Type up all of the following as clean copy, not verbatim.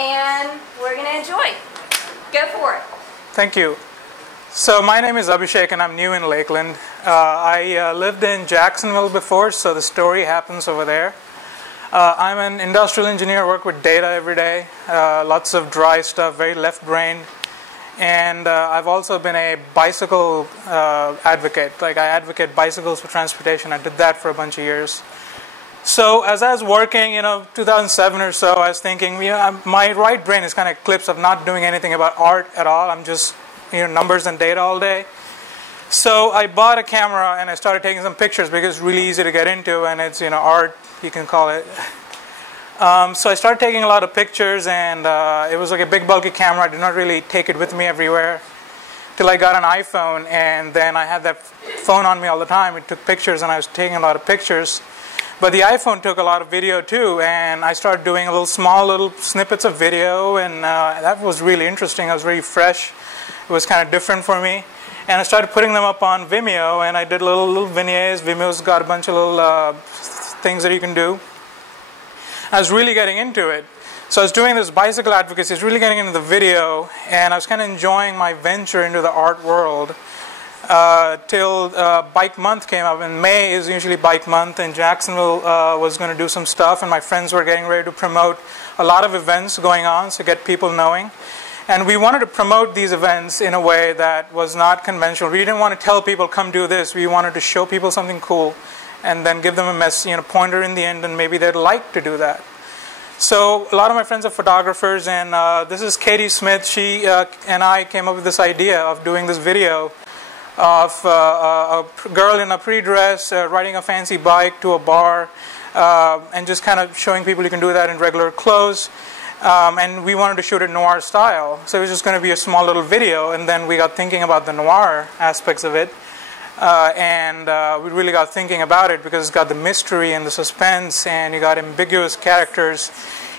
and we're going to enjoy. Go for it. Thank you. So my name is Abhishek and I'm new in Lakeland. I lived in Jacksonville before, so the story happens over there. I'm an industrial engineer, work with data every day, lots of dry stuff, very left-brained. And I've also been a bicycle advocate. Like, I advocate bicycles for transportation. I did that for a bunch of years. So as I was working, 2007 or so, I was thinking, my right brain is kind of clips of not doing anything about art at all. I'm just, numbers and data all day. So I bought a camera and I started taking some pictures because it's really easy to get into, and it's, art, you can call it. So I started taking a lot of pictures, and it was like a big bulky camera. I did not really take it with me everywhere till I got an iPhone, and then I had that phone on me all the time. It took pictures and I was taking a lot of pictures. But the iPhone took a lot of video too, and I started doing small little snippets of video, and that was really interesting. It was very fresh. It was kind of different for me. And I started putting them up on Vimeo, and I did little vignettes. Vimeo's got a bunch of little things that you can do. I was really getting into it. So I was doing this bicycle advocacy, I was really getting into the video, and I was kind of enjoying my venture into the art world till Bike Month came up. And May is usually Bike Month, and Jacksonville was going to do some stuff, and my friends were getting ready to promote a lot of events going on to get people knowing. And we wanted to promote these events in a way that was not conventional. We didn't want to tell people, come do this. We wanted to show people something cool and then give them a pointer in the end, and maybe they'd like to do that. So a lot of my friends are photographers, and this is Katie Smith. She and I came up with this idea of doing this video of a girl in a pretty dress riding a fancy bike to a bar, and just kind of showing people you can do that in regular clothes. And we wanted to shoot it noir style. So it was just going to be a small little video, and then we got thinking about the noir aspects of it. And we really got thinking about it because it's got the mystery and the suspense, and you got ambiguous characters.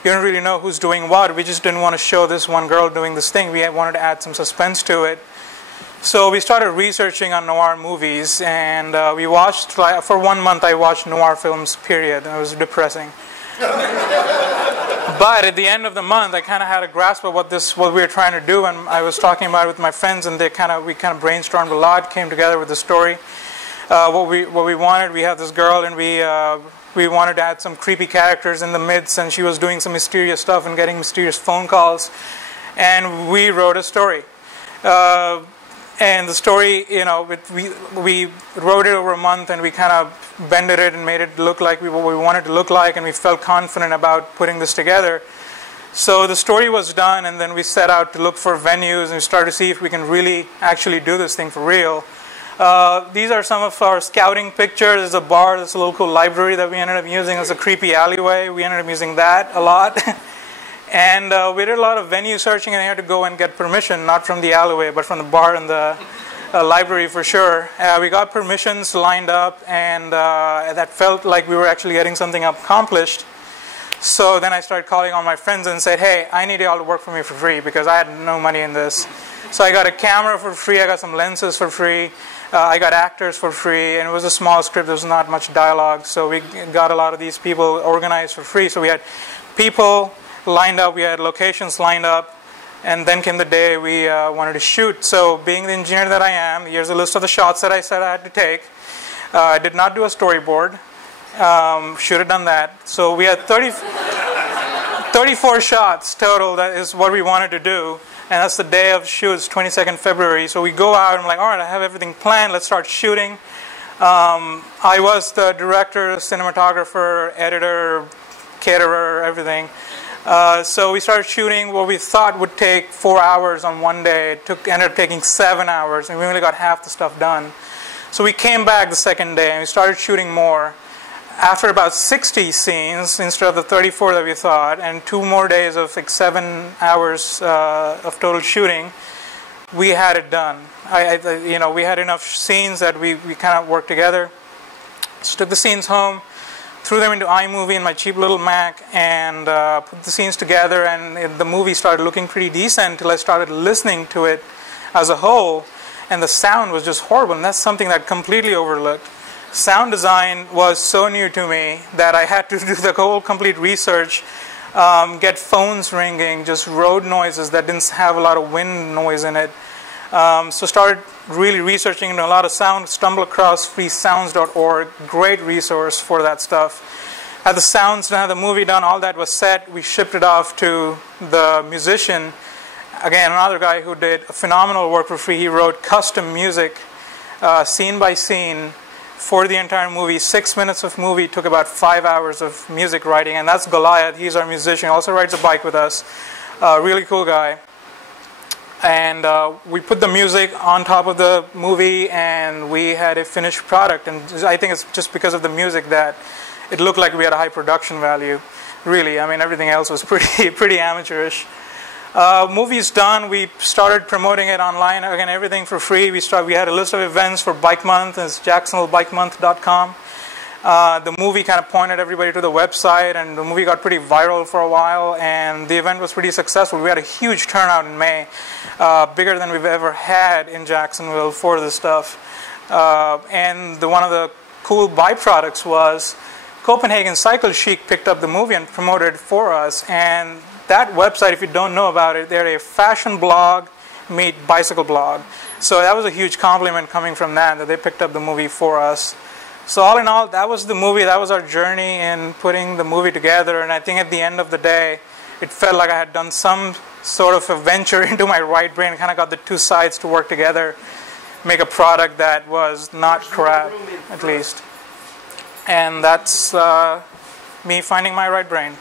You don't really know who's doing what. We just didn't want to show this one girl doing this thing. We wanted to add some suspense to it. So we started researching on noir movies, and we watched, for 1 month I watched noir films, period. It was depressing. But at the end of the month, I kind of had a grasp of what we were trying to do, and I was talking about it with my friends, and we kind of brainstormed a lot, came together with the story. What we wanted, we had this girl, and we wanted to add some creepy characters in the midst, and she was doing some mysterious stuff and getting mysterious phone calls, and we wrote a story. And the story, we wrote it over a month, and we kind of bended it and made it look like what we wanted to look like, and we felt confident about putting this together. So the story was done, and then we set out to look for venues, and we started to see if we can really actually do this thing for real. These are some of our scouting pictures. There's a bar, there's a local cool library that we ended up using. It's a creepy alleyway. We ended up using that a lot. And we did a lot of venue searching, and I had to go and get permission, not from the alleyway, but from the bar and the library for sure. We got permissions lined up, and that felt like we were actually getting something accomplished. So then I started calling all my friends and said, hey, I need you all to work for me for free because I had no money in this. So I got a camera for free, I got some lenses for free, I got actors for free, and it was a small script, there was not much dialogue. So we got a lot of these people organized for free. So we had people lined up, we had locations lined up, and then came the day we wanted to shoot. So being the engineer that I am, here's a list of the shots that I said I had to take. I did not do a storyboard. Should have done that. So we had 34 shots total. That is what we wanted to do. And that's the day of shoots, 22nd February. So we go out, and I'm like, all right, I have everything planned. Let's start shooting. I was the director, cinematographer, editor, caterer, everything. So we started shooting what we thought would take 4 hours on one day. It ended up taking 7 hours, and we only got half the stuff done. So we came back the second day, and we started shooting more. After about 60 scenes, instead of the 34 that we thought, and 2 more days of 7 hours of total shooting, we had it done. We had enough scenes that we kind of worked together. So took the scenes home, threw them into iMovie in my cheap little Mac, and put the scenes together, and the movie started looking pretty decent until I started listening to it as a whole, and the sound was just horrible, and that's something that I completely overlooked. Sound design was so new to me that I had to do the whole complete research get phones ringing, just road noises that didn't have a lot of wind noise in it. So started really researching into a lot of sound, stumbled across freesounds.org, great resource for that stuff. Had the sounds done, had the movie done, all that was set. We shipped it off to the musician. Again, another guy who did phenomenal work for free. He wrote custom music, scene by scene, for the entire movie. 6 minutes of movie took about 5 hours of music writing, and that's Goliath. He's our musician. He also rides a bike with us. Really cool guy. And we put the music on top of the movie, and we had a finished product. And I think it's just because of the music that it looked like we had a high production value. Really, I mean, everything else was pretty amateurish. Movie's done. We started promoting it online. Again, everything for free. We had a list of events for Bike Month. It's jacksonvillebikemonth.com. The movie kind of pointed everybody to the website, and the movie got pretty viral for a while, and the event was pretty successful. We had a huge turnout in May, bigger than we've ever had in Jacksonville for this stuff. And one of the cool byproducts was Copenhagen Cycle Chic picked up the movie and promoted it for us. And that website, if you don't know about it, they're a fashion blog meet bicycle blog. So that was a huge compliment coming from that they picked up the movie for us. So all in all, that was the movie. That was our journey in putting the movie together. And I think at the end of the day, it felt like I had done some sort of a venture into my right brain, kind of got the two sides to work together, make a product that was not crap, at least. And that's me finding my right brain.